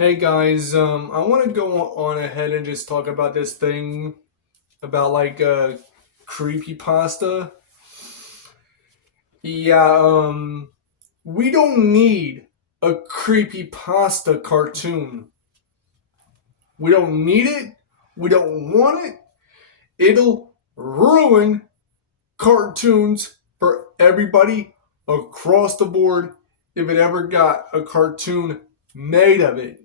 Hey guys, I want to go on ahead and just talk about this thing about creepy pasta. Yeah, we don't need a creepy pasta cartoon. We don't need it. We don't want it. It'll ruin cartoons for everybody across the board if it ever got a cartoon made of it.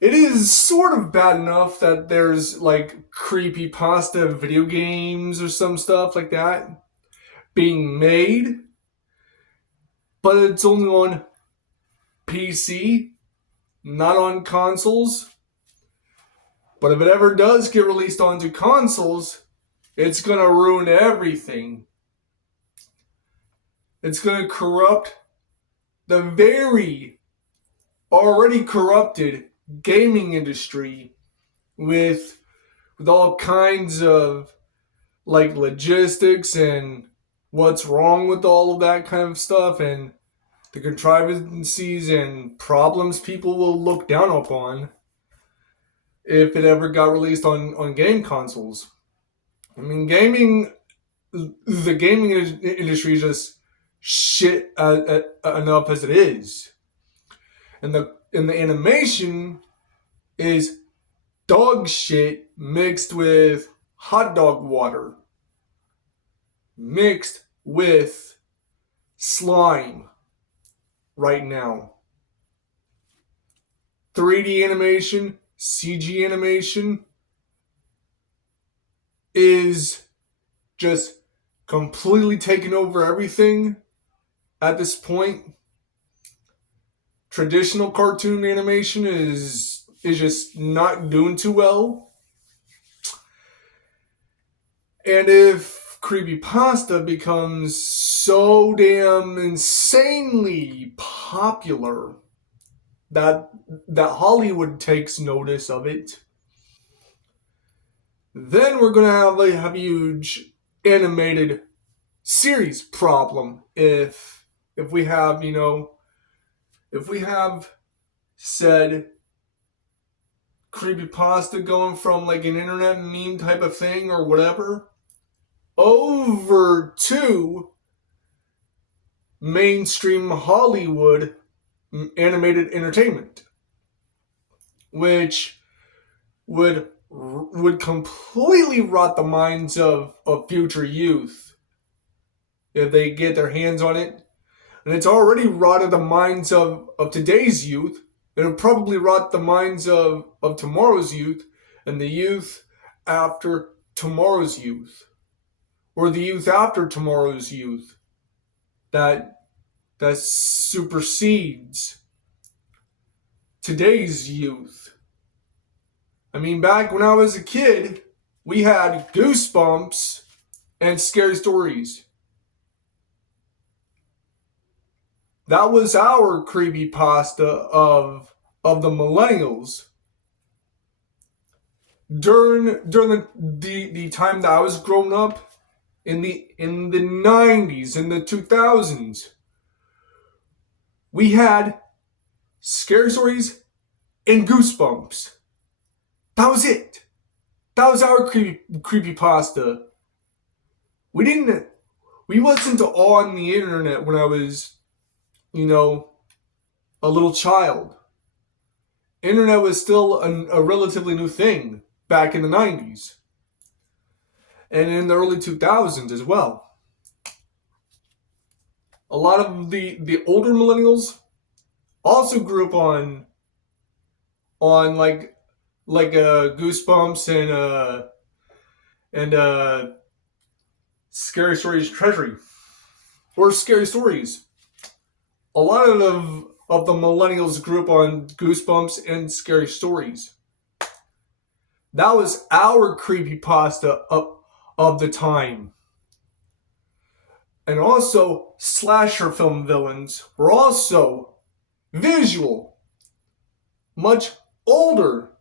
It is sort of bad enough that there's like creepy pasta video games or some stuff like that being made, but it's only on PC, not on consoles. But if it ever does get released onto consoles, it's gonna ruin everything. It's gonna corrupt the very already corrupted gaming industry with all kinds of like logistics and what's wrong with all of that kind of stuff and the contrivances and problems people will look down upon if it ever got released on game consoles. I mean, the gaming industry is just shit enough as it is, and the animation is dog shit mixed with hot dog water mixed with slime right now. 3D animation, CG animation is just completely taking over everything at this point. Traditional cartoon animation is just not doing too well. And if creepypasta becomes so damn insanely popular that Hollywood takes notice of it, then we're gonna have a huge animated series problem. If we have if we have said creepypasta going from like an internet meme type of thing or whatever over to mainstream Hollywood animated entertainment, which would completely rot the minds of future youth if they get their hands on it. And it's already rotted the minds of today's youth. It'll probably rot the minds of tomorrow's youth and the youth after tomorrow's youth. Or the youth after tomorrow's youth. That supersedes today's youth. I mean, back when I was a kid, we had Goosebumps and Scary Stories. That was our creepy pasta of the millennials. During the time that I was growing up in the 90s, in the 2000s, we had Scary Stories and Goosebumps. That was it. That was our creepy pasta. We didn't. We wasn't on the internet when I was, a little child. Internet was still a relatively new thing back in the 90s and in the early 2000s as well. A lot of the older millennials also grew up on Goosebumps and Scary Stories Treasury or Scary Stories. A lot of the millennials grew up on Goosebumps and Scary Stories. That was our creepypasta of the time. And also, slasher film villains were also visual, much older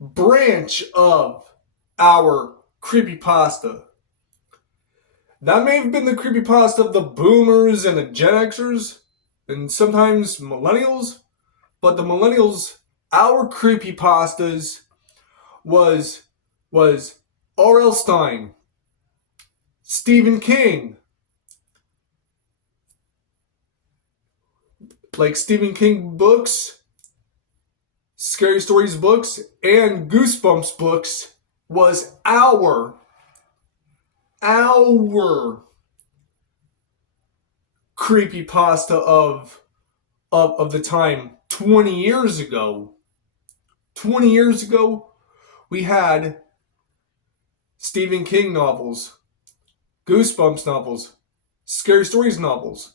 branch of our creepypasta. That may have been the creepypasta of the boomers and the Gen Xers, and sometimes millennials, but the millennials, our creepypastas was R.L. Stein, Stephen King, like Stephen King books, Scary Stories books, and Goosebumps books was our creepypasta of the time 20 years ago. 20 years ago, we had Stephen King novels, Goosebumps novels, Scary Stories novels.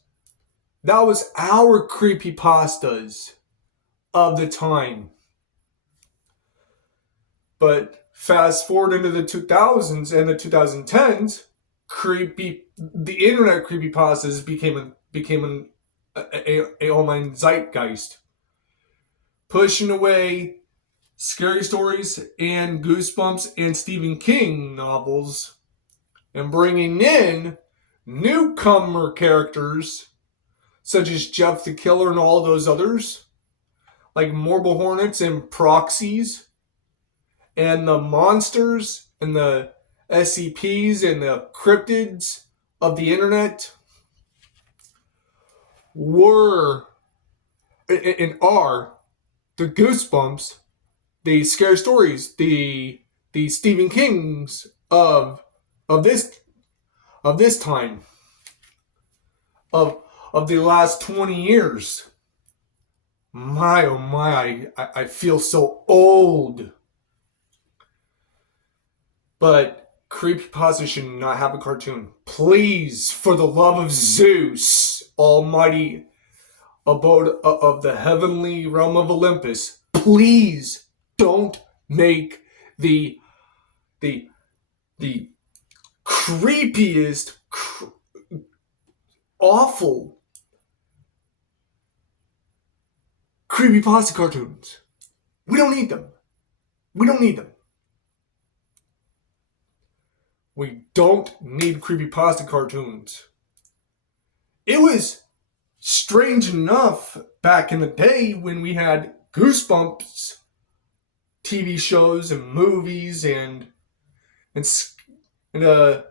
That was our creepypastas of the time. But fast forward into the 2000s and the 2010s, the internet creepypastas became a online zeitgeist, pushing away Scary Stories and Goosebumps and Stephen King novels and bringing in newcomer characters such as Jeff the Killer and all those others, like Marble Hornets and Proxies, and the monsters and the SCPs and the cryptids of the internet were and are the Goosebumps, the Scary Stories, the Stephen Kings of this time of the last 20 years. My oh my, I feel so old. But creepypasta should not have a cartoon. Please, for the love of Zeus, almighty abode of the heavenly realm of Olympus, please don't make the creepiest, awful creepypasta cartoons. We don't need them. We don't need them. We don't need creepypasta cartoons. It was strange enough back in the day when we had Goosebumps TV shows and movies and Are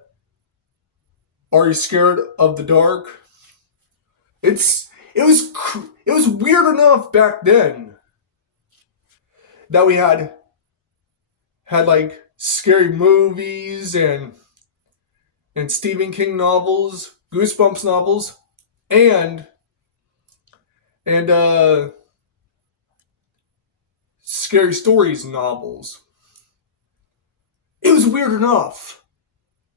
You Scared of the Dark? It was weird enough back then that we had like scary movies and Stephen King novels, Goosebumps novels, and Scary Stories novels. It was weird enough.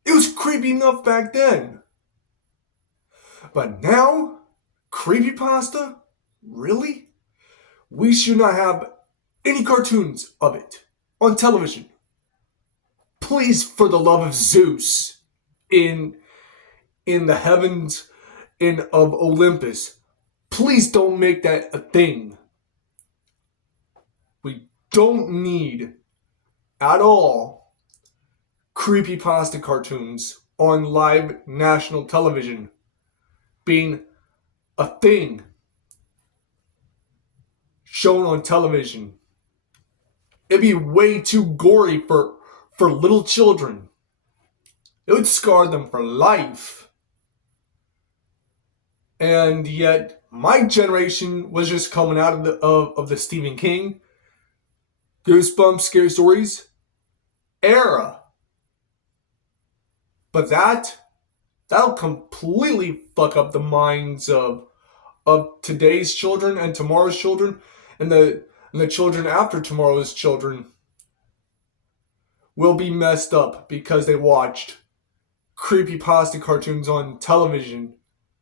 It was creepy enough back then. But now, creepypasta? Really? We should not have any cartoons of it on television. Please, for the love of Zeus, in the heavens of Olympus, please don't make that a thing. We don't need at all creepypasta cartoons on live national television being a thing shown on television. It'd be way too gory for little children. It would scar them for life. And yet, my generation was just coming out of the Stephen King, Goosebumps, Scary Stories era. But that'll completely fuck up the minds of today's children and tomorrow's children and the children after tomorrow's children will be messed up because they watched creepypasta cartoons on television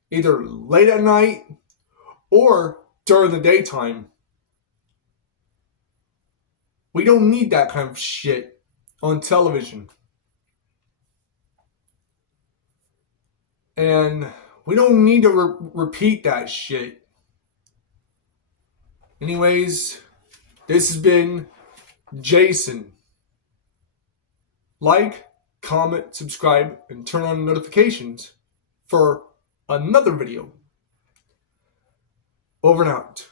either late at night or during the daytime. We don't need that kind of shit on television. And we don't need to repeat that shit. Anyways, this has been Jason. Like, comment, subscribe, and turn on notifications for another video. Over and out.